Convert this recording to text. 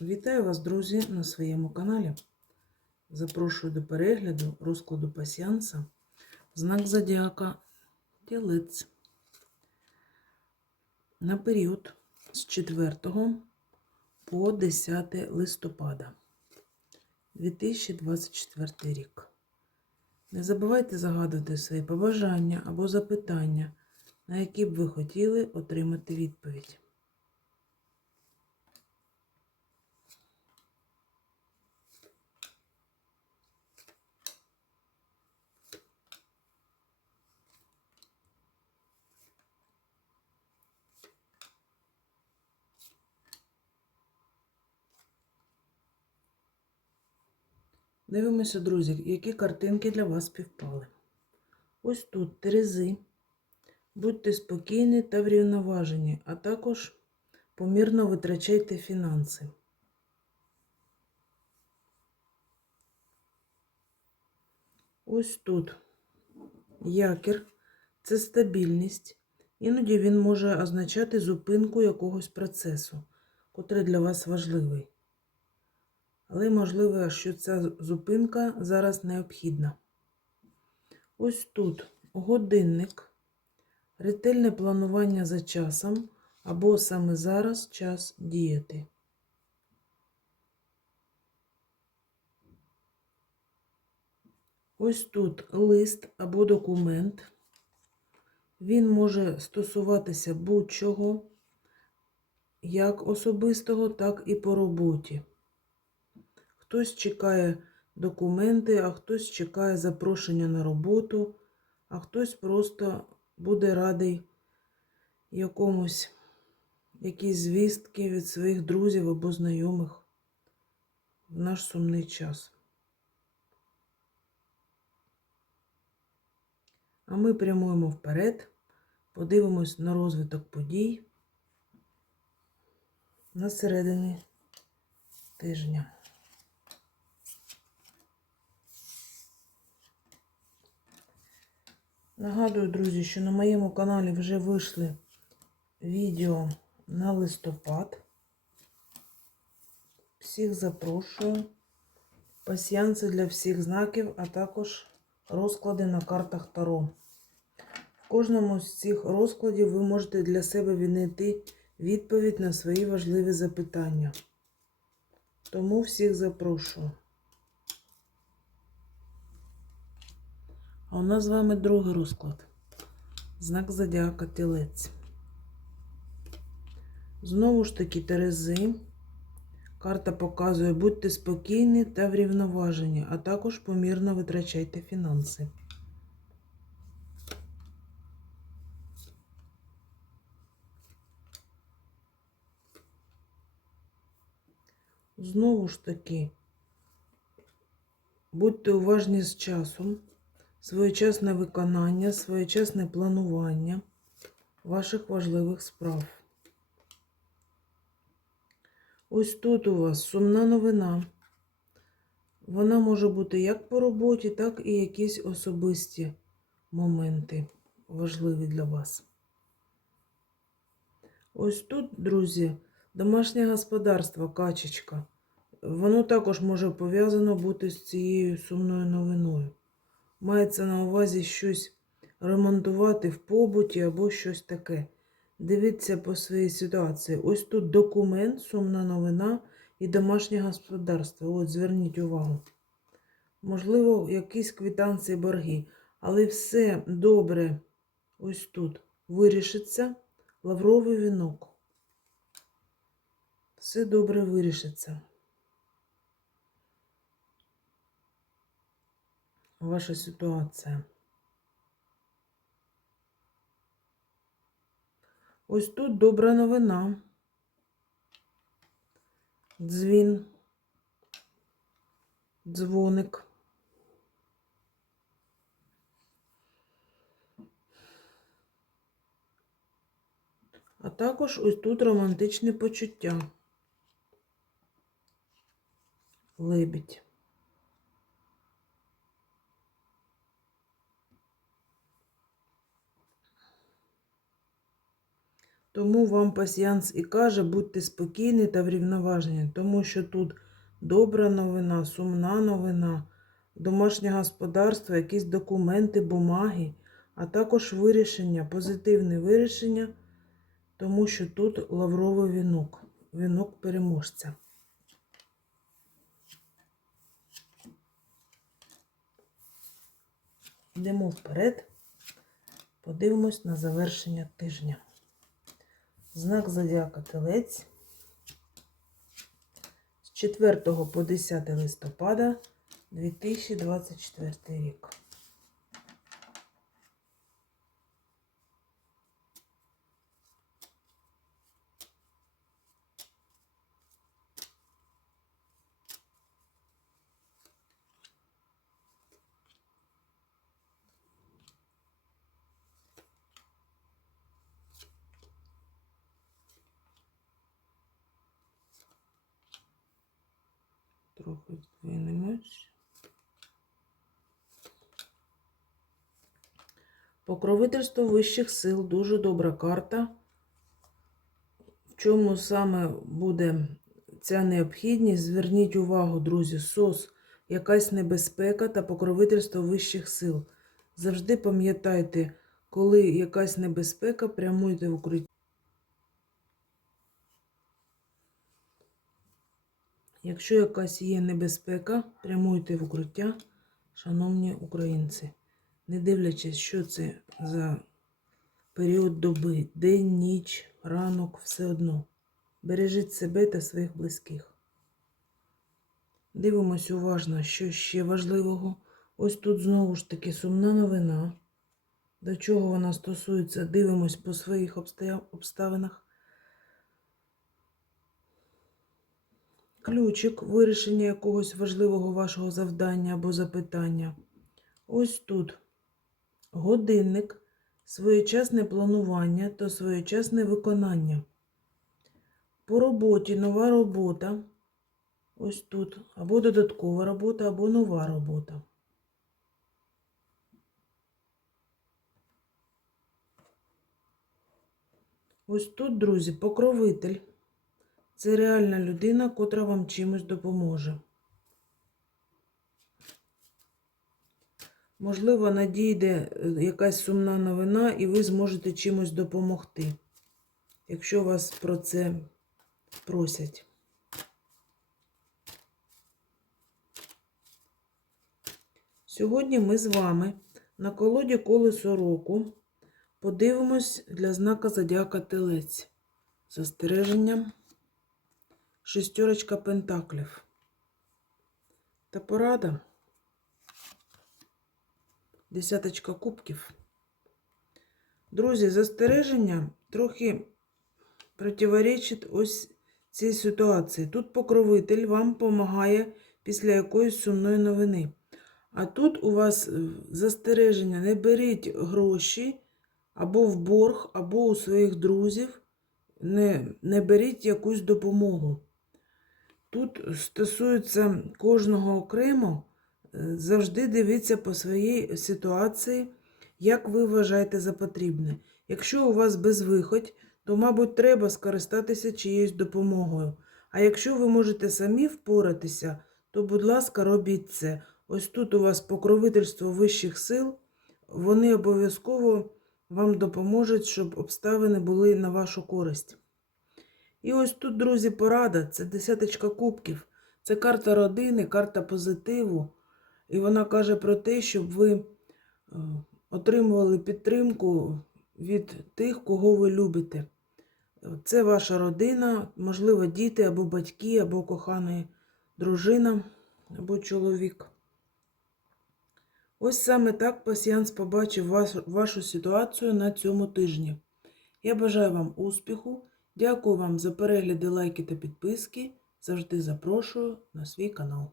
Вітаю вас, друзі, на своєму каналі. Запрошую до перегляду розкладу пасіанса. Знак Зодіака Тілець. На період з 4 по 10 листопада 2024 рік. Не забувайте загадувати свої побажання або запитання, на які б ви хотіли отримати відповідь. Дивимося, друзі, які картинки для вас співпали. Ось тут Терези. Будьте спокійні та врівноважені, а також помірно витрачайте фінанси. Ось тут якір це стабільність. Іноді він може означати зупинку якогось процесу, котрий для вас важливий. Але можливо, що ця зупинка зараз необхідна. Ось тут годинник, ретельне планування за часом, або саме зараз час діяти. Ось тут лист або документ. Він може стосуватися будь-чого, як особистого, так і по роботі. Хтось чекає документи, а хтось чекає запрошення на роботу, а хтось просто буде радий якомусь якісь звістки від своїх друзів або знайомих в наш сумний час. А ми прямуємо вперед, подивимось на розвиток подій на середині тижня. Нагадую, друзі, що на моєму каналі вже вийшли відео на листопад. Всіх запрошую. Пасіянси для всіх знаків, а також розклади на картах Таро. В кожному з цих розкладів ви можете для себе віднайти відповідь на свої важливі запитання. Тому всіх запрошую. А у нас з вами другий розклад. Знак Зодіака Тілець. Знову ж таки, Терези. Карта показує, будьте спокійні та врівноважені, а також помірно витрачайте фінанси. Знову ж таки, будьте уважні з часом, своєчасне виконання, своєчасне планування ваших важливих справ. Ось тут у вас сумна новина. Вона може бути як по роботі, так і якісь особисті моменти важливі для вас. Ось тут, друзі, домашнє господарство, качечка. Воно також може пов'язано бути з цією сумною новиною. Мається на увазі щось ремонтувати в побуті або щось таке. Дивіться по своїй ситуації. Ось тут документ, сумна новина і домашнє господарство. От, зверніть увагу. Можливо, якісь квитанції борги. Але все добре ось тут вирішиться лавровий вінок. Все добре вирішиться. Ваша ситуація. Ось тут добра новина. Дзвін, дзвоник. А також ось тут романтичне почуття. Лебідь. Тому вам пасіянс і каже, будьте спокійні та врівноважені, тому що тут добра новина, сумна новина, домашнє господарство, якісь документи, бумаги, а також вирішення, позитивне вирішення, тому що тут лавровий вінок, вінок переможця. Йдемо вперед, подивимось на завершення тижня. Знак зодіака Телець з 4 по 10 листопада 2024 рік. Трохи здвинемось. Покровительство вищих сил дуже добра карта. В чому саме буде ця необхідність? Зверніть увагу, друзі, СОС, якась небезпека та покровительство вищих сил. Завжди пам'ятайте, коли якась небезпека, прямуйте в укриття. Якщо якась є небезпека, прямуйте в укриття, шановні українці. Не дивлячись, що це за період доби, день, ніч, ранок, все одно. Бережіть себе та своїх близьких. Дивимось уважно, що ще важливого. Ось тут знову ж таки сумна новина. До чого вона стосується, дивимось по своїх обставинах. Ключик вирішення якогось важливого вашого завдання або запитання. Ось тут годинник, своєчасне планування та своєчасне виконання. По роботі нова робота. Ось тут. Або додаткова робота, або нова робота. Ось тут, друзі, покровитель. Це реальна людина, котра вам чимось допоможе. Можливо, надійде е, якась сумна новина, і ви зможете чимось допомогти, якщо вас про це просять. Сьогодні ми з вами на колоді колесо року подивимось для знака Зодіака Телець. Застереженням шестерочка пентаклів. Та порада. Десяточка кубків. Друзі, застереження трохи противоречить ось цій ситуації. Тут покровитель вам допомагає після якоїсь сумної новини. А тут у вас е, застереження: не беріть гроші або в борг, або у своїх друзів, не, не беріть якусь допомогу. Тут стосується кожного окремо, е, завжди дивіться по своїй ситуації, як ви вважаєте за потрібне. Якщо у вас безвиходь, то, мабуть, треба скористатися чиєюсь допомогою. А якщо ви можете самі впоратися, то, будь ласка, робіть це. Ось тут у вас покровительство вищих сил, вони обов'язково вам допоможуть, щоб обставини були на вашу користь. І ось тут, друзі, порада. Це десяточка кубків. Це карта родини, карта позитиву. І вона каже про те, щоб ви е, отримували підтримку від тих, кого ви любите. Це ваша родина, можливо, діти або батьки, або кохана дружина, або чоловік. Ось саме так пасіянс побачив вашу, вашу ситуацію на цьому тижні. Я бажаю вам успіху. Дякую вам за перегляди, лайки та підписки. Завжди запрошую на свій канал.